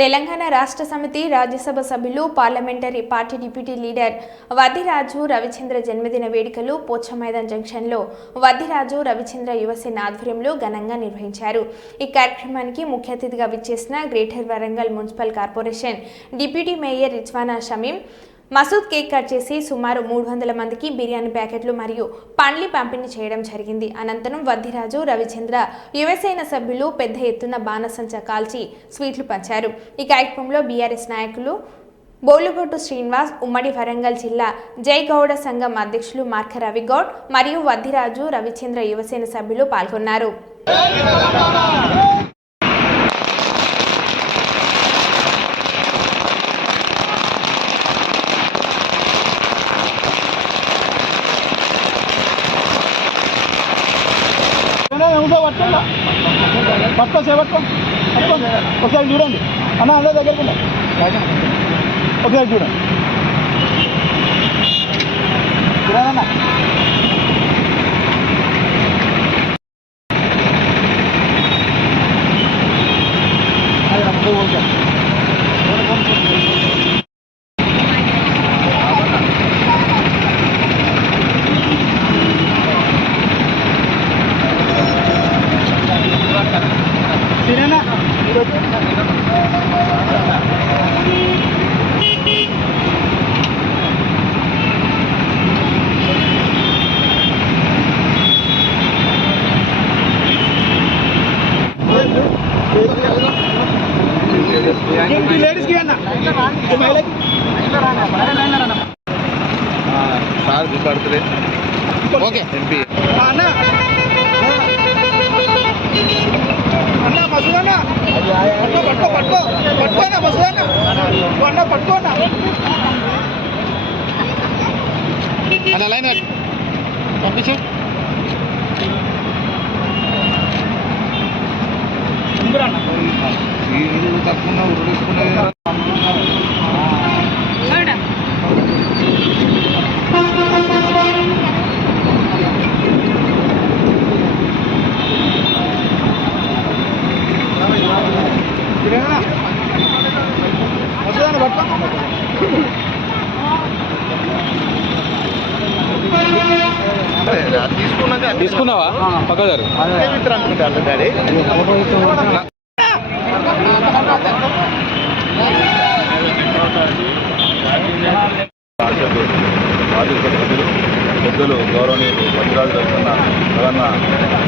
తెలంగాణ రాష్ట్ర సమితి రాజ్యసభ సభ్యులు parliamentary party deputy leader Vaddiraju Ravichandra జన్మదిన వేడుకలు పోచమైదాన్ జంక్షన్లో వద్దిరాజు రవిచంద్ర యువసేన ఆధ్వర్యంలో ఘనంగా నిర్వహించారు। ఈ కార్యక్రమానికి ముఖ్య అతిథిగా విచ్చేసిన greater Warangal municipal corporation deputy mayor Rizwana Shamim Masood cake cut చేసి సుమారు 300 మందికి బిర్యానీ ప్యాకెట్లు మరియు పండ్లు పంపిణీ చేయడం జరిగింది। అనంతరం వద్దిరాజు రవిచంద్ర యువసేన సభ్యులు పెద్ద ఎత్తున బాణసంచా కాల్చి స్వీట్లు పంచారు। ఈ కార్యక్రమంలో బీఆర్ఎస్ నాయకులు బోలుగొట్టు శ్రీనివాస్, ఉమ్మడి వరంగల్ జిల్లా జైగౌడ సంఘం అధ్యక్షులు మార్క రవిగౌడ్ మరియు వద్దిరాజు రవిచంద్ర యువసేన సభ్యులు పాల్గొన్నారు। పట్టుకో సేపట్టుకో ఒకసారి చూడండి అన్న, అందరి దగ్గరకు ఒకసారి చూడండి చూడన్నా। लेडीज की సార్ బర్త్డే ఓకే ఎంపీ అన్న అన్న మసూదన్న పట్టుకో పట్టుకో పట్టుకోనా మసూదన్న అన్న పట్టుకోనా అన్న లైన్ పంపించు తక్కువ ఉడిసుకునే తీసుకున్నావా పక్కదారు డాడీ పెద్దలు గౌరవనీయులు వద్దిరాజు రవిచంద్ర జగన్న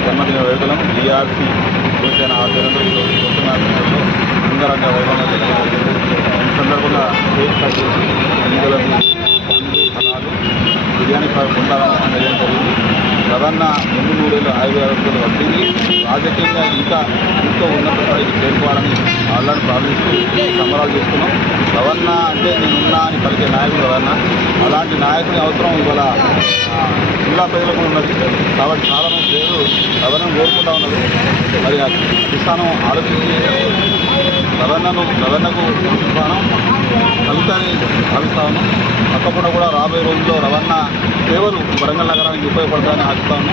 జన్మదిన వేడుకలను బీఆర్సీ యువసేన ఆధ్వర్యంలో ఈరోజు పోచమైదానంలో అంగరంగ వైభవంగా ఈ సందర్భంగా కేక్ కట్ చేసి పిల్లలకు పండ్లు ఫలాలు బిర్యానీ పొందాలని అందజేయడం జరిగింది। జగన్న 3 ఆయుర్వేదాలు వర్తించి రాజకీయంగా ఇంకా ఎంతో ఉన్నత స్థాయికి చేరుకోవాలని వాళ్ళని ప్రార్థిస్తూ సంబరాలు చేసుకున్నాం। జగన్న అంటే నేనున్నా అని పలికే నాయకుడు జగన్న, అలాంటి నాయకుని అవసరం ఇవాళ జిల్లా ప్రజలకు ఉన్నది కాబట్టి చాలామంది పేరు జగన్ను కోరుకుంటా ఉన్నది। మరి అధిష్టానం ఆలోచించి జగన్నకు స్థానం కలుగుతాని భావిస్తాను। తప్పకుండా కూడా రాబోయే రోజుల్లో రవాణా సేవలు వరంగల్ నగరానికి ఉపయోగపడతాయని ఆశిస్తాను।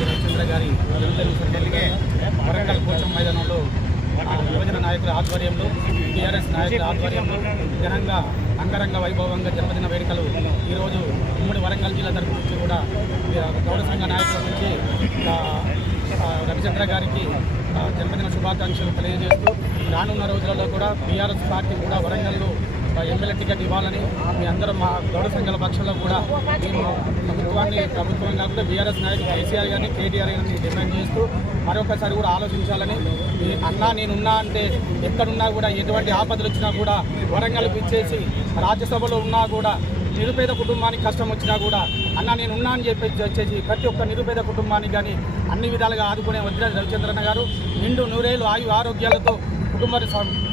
రవిచంద్ర గారి వరంగల్ పోచమైదానంలో యువజన నాయకుల ఆధ్వర్యంలో టీఆర్ఎస్ నాయకుల ఆధ్వర్యంలో ఘనంగా అంగరంగ వైభవంగా జన్మదిన వేడుకలు ఈరోజు ఉమ్మడి వరంగల్ జిల్లా తరఫు నుంచి కూడా గౌడ సంఘ నాయకుల నుంచి రవిచంద్ర గారికి జన్మదిన శుభాకాంక్షలు తెలియజేస్తూ రానున్న రోజులలో కూడా బీఆర్ఎస్ పార్టీ కూడా వరంగల్లో ఎమ్మెల్యే టికెట్ ఇవ్వాలని మీ అందరూ మా గౌడ సంఘాల పక్షంలో కూడా మేము ప్రభుత్వం కాకుండా బీఆర్ఎస్ నాయకులు కేసీఆర్ గారిని కేటీఆర్ గారిని డిమాండ్ చేస్తూ మరొకసారి కూడా ఆలోచించాలని, అన్నా నేనున్నా అంటే ఎక్కడున్నా కూడా ఎటువంటి ఆపదలు వచ్చినా కూడా వరంగల్కి ఇచ్చేసి రాజ్యసభలో ఉన్నా కూడా నిరుపేద కుటుంబానికి కష్టం వచ్చినా కూడా అన్న నేను ఉన్నా అని చెప్పి వచ్చేసి ప్రతి ఒక్క నిరుపేద కుటుంబానికి కానీ అన్ని విధాలుగా ఆదుకునే వద్దిరాజు రవిచంద్రన్న గారు నిండు 100 ఏళ్ళు ఆయు ఆరోగ్యాలతో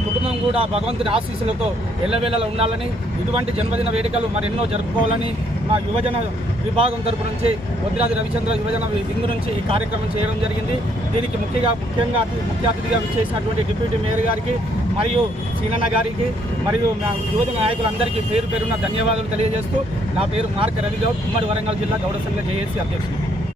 కుటుంబం కూడా భగవంతుని ఆశీస్సులతో ఎల్లవేళలా ఉండాలని, ఇటువంటి జన్మదిన వేడుకలు మరెన్నో జరుపుకోవాలని మా యువజన విభాగం తరపు నుంచి వద్దిరాజు రవిచంద్ర యువజన వింగు నుంచి ఈ కార్యక్రమం చేయడం జరిగింది। దీనికి ముఖ్యంగా ముఖ్య అతిథిగా విచ్చేసినటువంటి డిప్యూటీ మేయర్ గారికి మరియు సీనన్న గారికి మరియు మా యువజన నాయకులందరికీ పేరు పేరున ధన్యవాదాలు తెలియజేస్తూ నా పేరు మార్క రవిగౌడ్, ఉమ్మడి వరంగల్ జిల్లా గౌడ సంఘ జేఏసీ అధ్యక్షుడు।